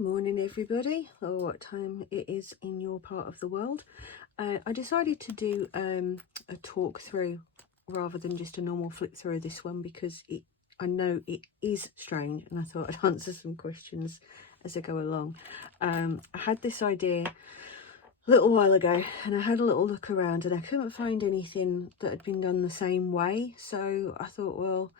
Morning everybody, or what time it is in your part of the world. I decided to do a talk through rather than just a normal flip through of this one because I know it is strange, and I thought I'd answer some questions as I go along. I had this idea a little while ago and I had a little look around and I couldn't find anything that had been done the same way, so I thought, well,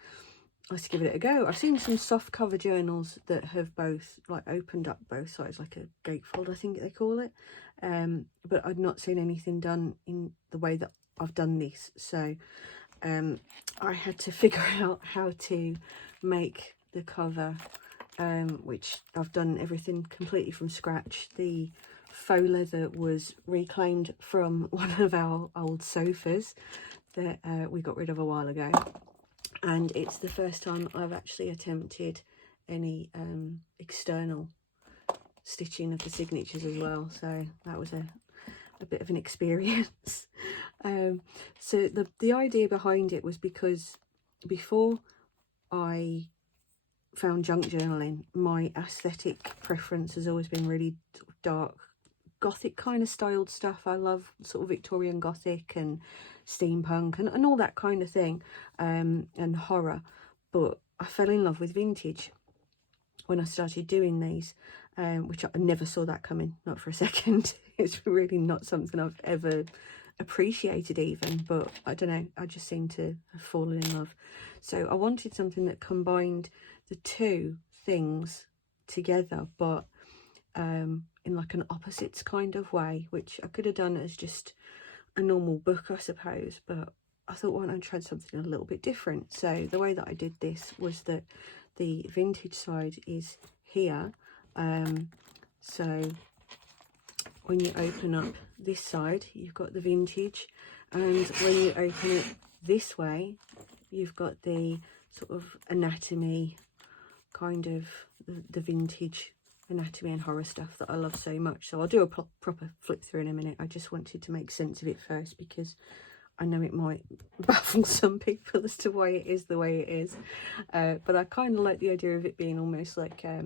let's give it a go. I've seen some soft cover journals that have both like opened up both sides, like a gatefold I think they call it, but I'd not seen anything done in the way that I've done this, so I had to figure out how to make the cover, which I've done everything completely from scratch. The faux leather was reclaimed from one of our old sofas that we got rid of a while ago, and it's the first time I've actually attempted any external stitching of the signatures as well, so that was a bit of an experience. So the idea behind it was because before I found junk journaling, my aesthetic preference has always been really dark gothic kind of styled stuff. I love sort of Victorian Gothic and steampunk and all that kind of thing, and horror, but I fell in love with vintage when I started doing these, which I never saw that coming, not for a second. It's really not something I've ever appreciated even, but I don't know, I just seem to have fallen in love. So I wanted something that combined the two things together, but in like an opposites kind of way, which I could have done as just a normal book, I suppose, but I thought, why don't I try something a little bit different? So the way that I did this was that the vintage side is here, so when you open up this side you've got the vintage, and when you open it this way you've got the sort of anatomy, kind of the vintage anatomy and horror stuff that I love so much. So I'll do a proper flip through in a minute. I just wanted to make sense of it first because I know it might baffle some people as to why it is the way it is, but I kind of like the idea of it being almost like a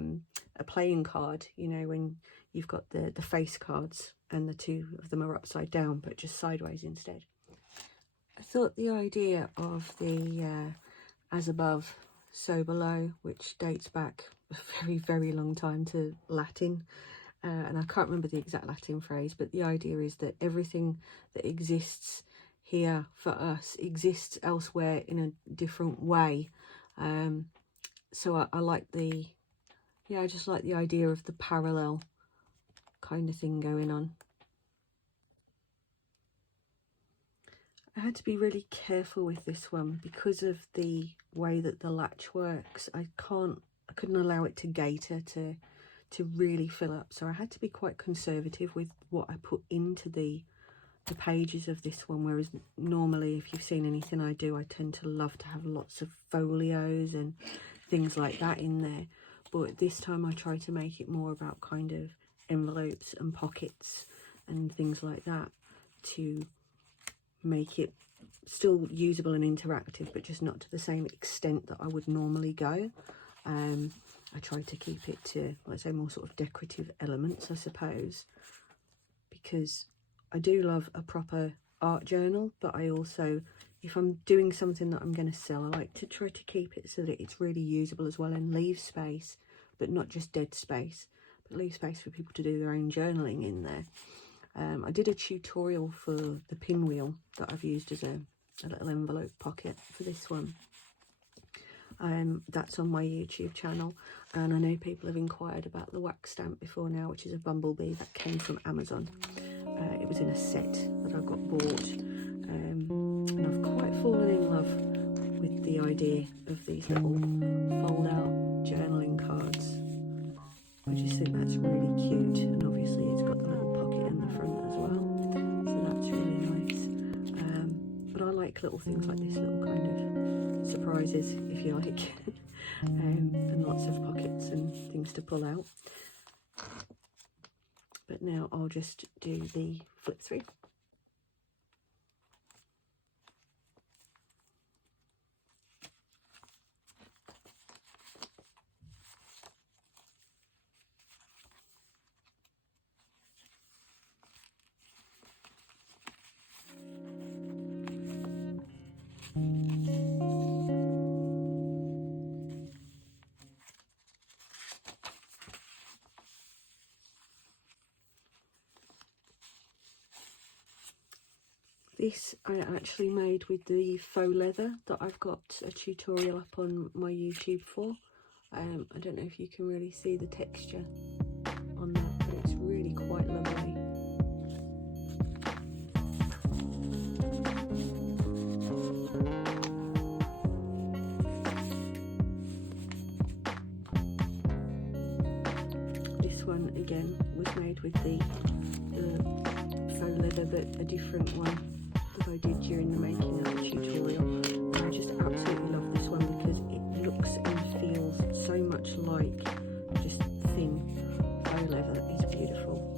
playing card, you know, when you've got the face cards and the two of them are upside down but just sideways instead. I thought the idea of the as above so below, which dates back a very long time to Latin, and I can't remember the exact Latin phrase, but the idea is that everything that exists here for us exists elsewhere in a different way. So I like the, yeah, I just like the idea of the parallel kind of thing going on. I had to be really careful with this one because of the way that the latch works. I couldn't allow it to gaiter to really fill up, so I had to be quite conservative with what I put into the pages of this one, whereas normally if you've seen anything I do, I tend to love to have lots of folios and things like that in there, but this time I try to make it more about kind of envelopes and pockets and things like that to make it still usable and interactive, but just not to the same extent that I would normally go. I tried to keep it to, let's say, more sort of decorative elements, I suppose, because I do love a proper art journal, but I also, if I'm doing something that I'm going to sell, I like to try to keep it so that it's really usable as well and leave space, but not just dead space, but leave space for people to do their own journaling in there. I did a tutorial for the pinwheel that I've used as a little envelope pocket for this one. That's on my YouTube channel, and I know people have inquired about the wax stamp before now, which is a bumblebee that came from Amazon. It was in a set that I got bought, and I've quite fallen in love with the idea of these little fold out journaling cards. I just think that's really cute, and obviously it's got the little pocket in the front as well, so that's really nice. But I like little things like this, little kind of surprises, if you like, and lots of pockets and things to pull out. But now I'll just do the flip through. This I actually made with the faux leather that I've got a tutorial up on my YouTube for. I don't know if you can really see the texture on that, but it's really quite lovely. This one again was made with the faux leather, but a different one that I did during the making of the tutorial. And I just absolutely love this one because it looks and feels so much like just thin faux leather. It's beautiful.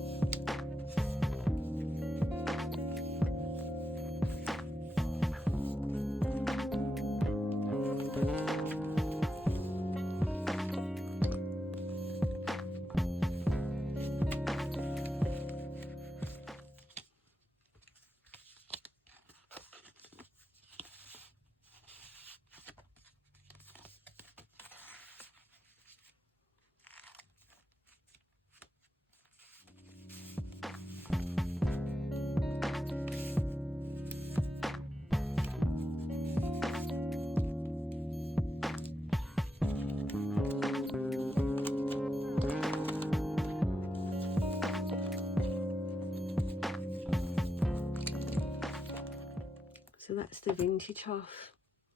So that's the vintage half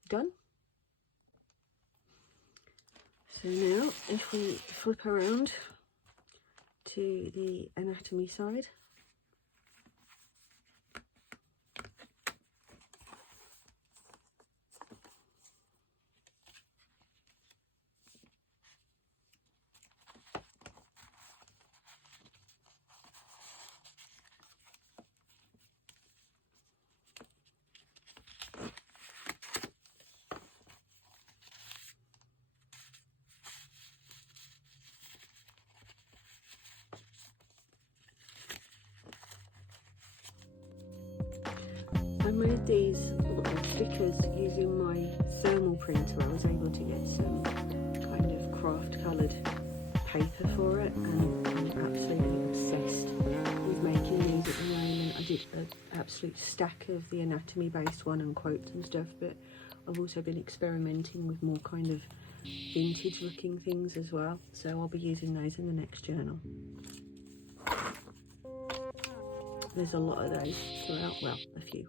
done. So now if we flip around to the anatomy side, I made these little stickers using my thermal printer. I was able to get some kind of craft coloured paper for it, and I'm absolutely obsessed with making these at the moment. I did an absolute stack of the anatomy based one and quotes and stuff, but I've also been experimenting with more kind of vintage looking things as well, so I'll be using those in the next journal. There's a lot of those throughout, well, a few.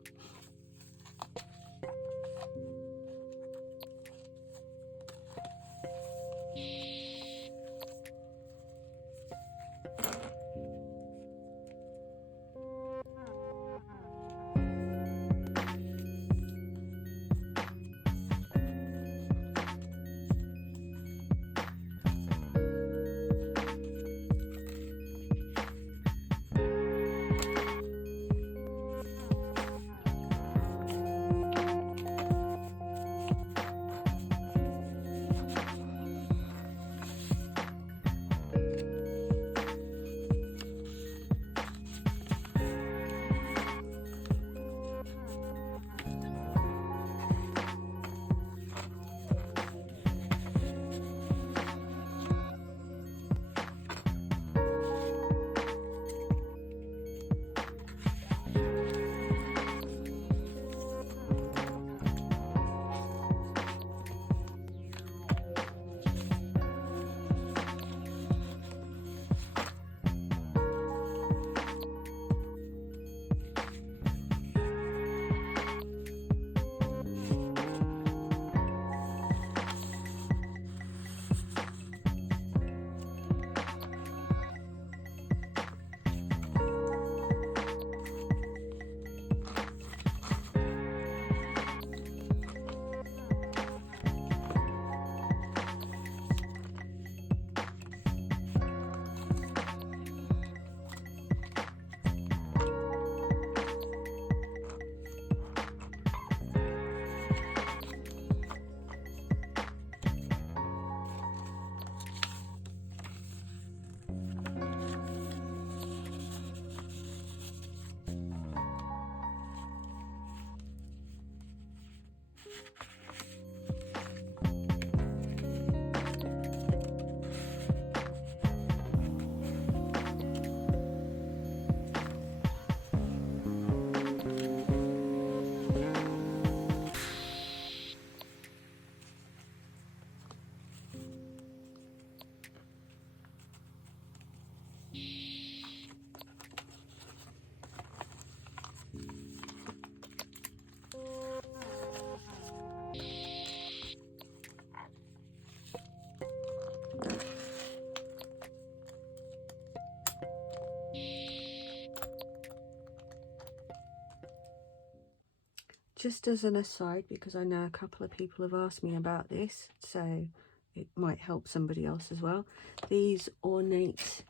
just as an aside, because I know a couple of people have asked me about this, so it might help somebody else as well. These ornate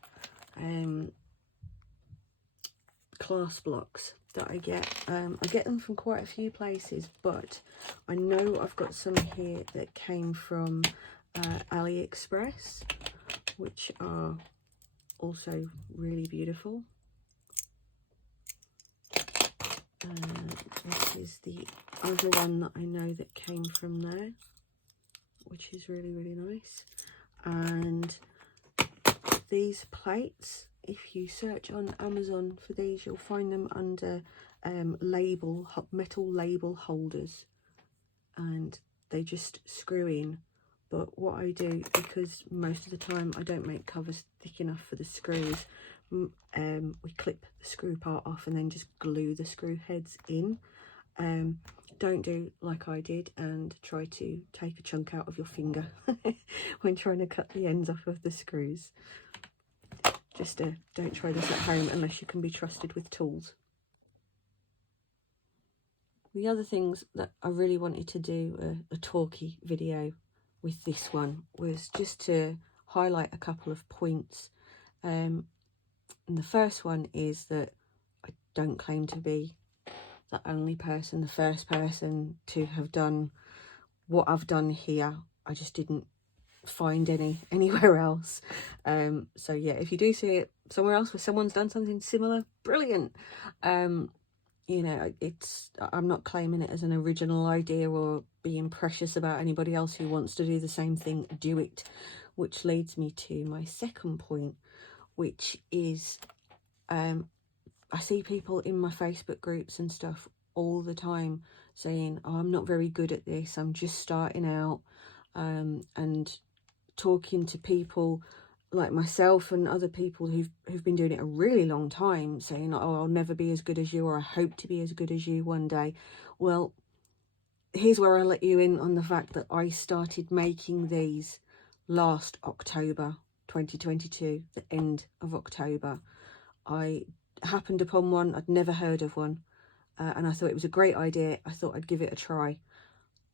class blocks that I get them from quite a few places, but I know I've got some here that came from AliExpress, which are also really beautiful. This is the other one that I know that came from there, which is really, really nice. And these plates, if you search on Amazon for these, you'll find them under metal label holders, and they just screw in. But what I do, because most of the time I don't make covers thick enough for the screws, we clip the screw part off and then just glue the screw heads in. Don't do like I did and try to take a chunk out of your finger when trying to cut the ends off of the screws. Just don't try this at home unless you can be trusted with tools. The other things that I really wanted to do a talky video with this one was just to highlight a couple of points. And the first one is that I don't claim to be the only person, the first person to have done what I've done here. I just didn't find anywhere else. So yeah, if you do see it somewhere else where someone's done something similar, brilliant. You know, I'm not claiming it as an original idea or being precious about anybody else who wants to do the same thing, do it. Which leads me to my second point, which is I see people in my Facebook groups and stuff all the time saying, oh, I'm not very good at this, I'm just starting out, and talking to people like myself and other people who've been doing it a really long time, saying, oh, I'll never be as good as you, or I hope to be as good as you one day. Well, here's where I let you in on the fact that I started making these last October 2022, the end of October. I happened upon one, I'd never heard of one, and I thought it was a great idea. I thought I'd give it a try.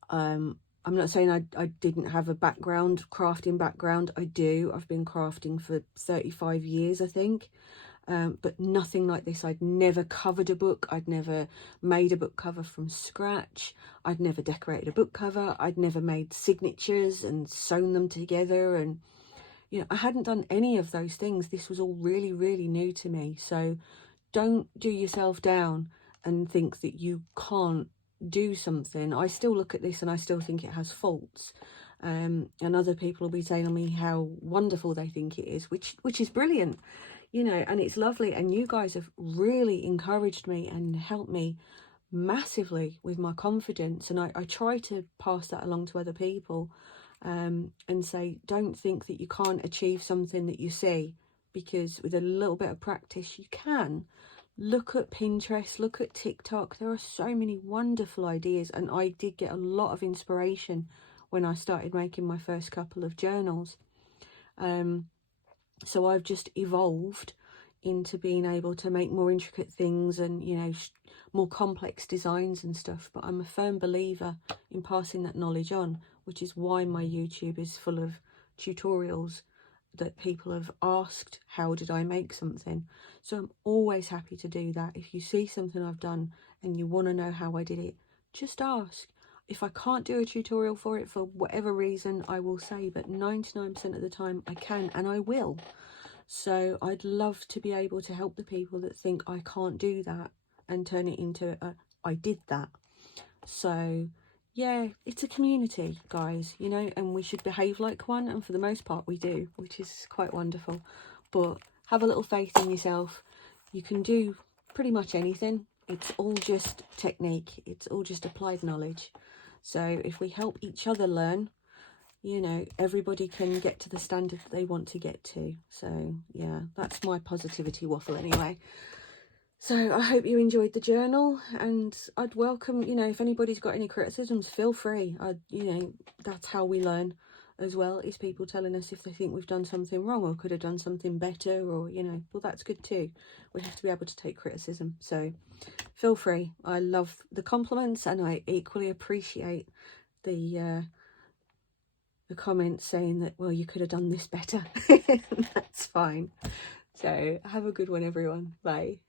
I'm not saying I didn't have a crafting background. I do. I've been crafting for 35 years, I think. But nothing like this. I'd never covered a book. I'd never made a book cover from scratch. I'd never decorated a book cover. I'd never made signatures and sewn them together. And, you know, I hadn't done any of those things. This was all really, really new to me. So don't do yourself down and think that you can't do something. I still look at this and I still think it has faults, and other people will be telling me how wonderful they think it is, which is brilliant, you know, and it's lovely. And you guys have really encouraged me and helped me massively with my confidence, and I try to pass that along to other people, and say, don't think that you can't achieve something that you see, because with a little bit of practice you can. Look at Pinterest, look at TikTok. There are so many wonderful ideas, and I did get a lot of inspiration when I started making my first couple of journals. So I've just evolved into being able to make more intricate things and, you know, more complex designs and stuff. But I'm a firm believer in passing that knowledge on, which is why my YouTube is full of tutorials that people have asked, how did I make something? So I'm always happy to do that. If you see something I've done and you want to know how I did it, just ask. If I can't do a tutorial for it for whatever reason, I will say, but 99% of the time I can, and I will. So I'd love to be able to help the people that think I can't do that and turn it into a I did that. So yeah, it's a community, guys, you know, and we should behave like one, and for the most part we do, which is quite wonderful. But have a little faith in yourself. You can do pretty much anything. It's all just technique. It's all just applied knowledge. So if we help each other learn, you know, everybody can get to the standard that they want to get to. So yeah, that's my positivity waffle anyway. So I hope you enjoyed the journal, and I'd welcome, you know, if anybody's got any criticisms, feel free. You know, that's how we learn. as well, is people telling us if they think we've done something wrong or could have done something better, or, you know, well, that's good too. We have to be able to take criticism, so feel free. I love the compliments, and I equally appreciate the comments saying that, well, you could have done this better. That's fine. So have a good one, everyone. Bye.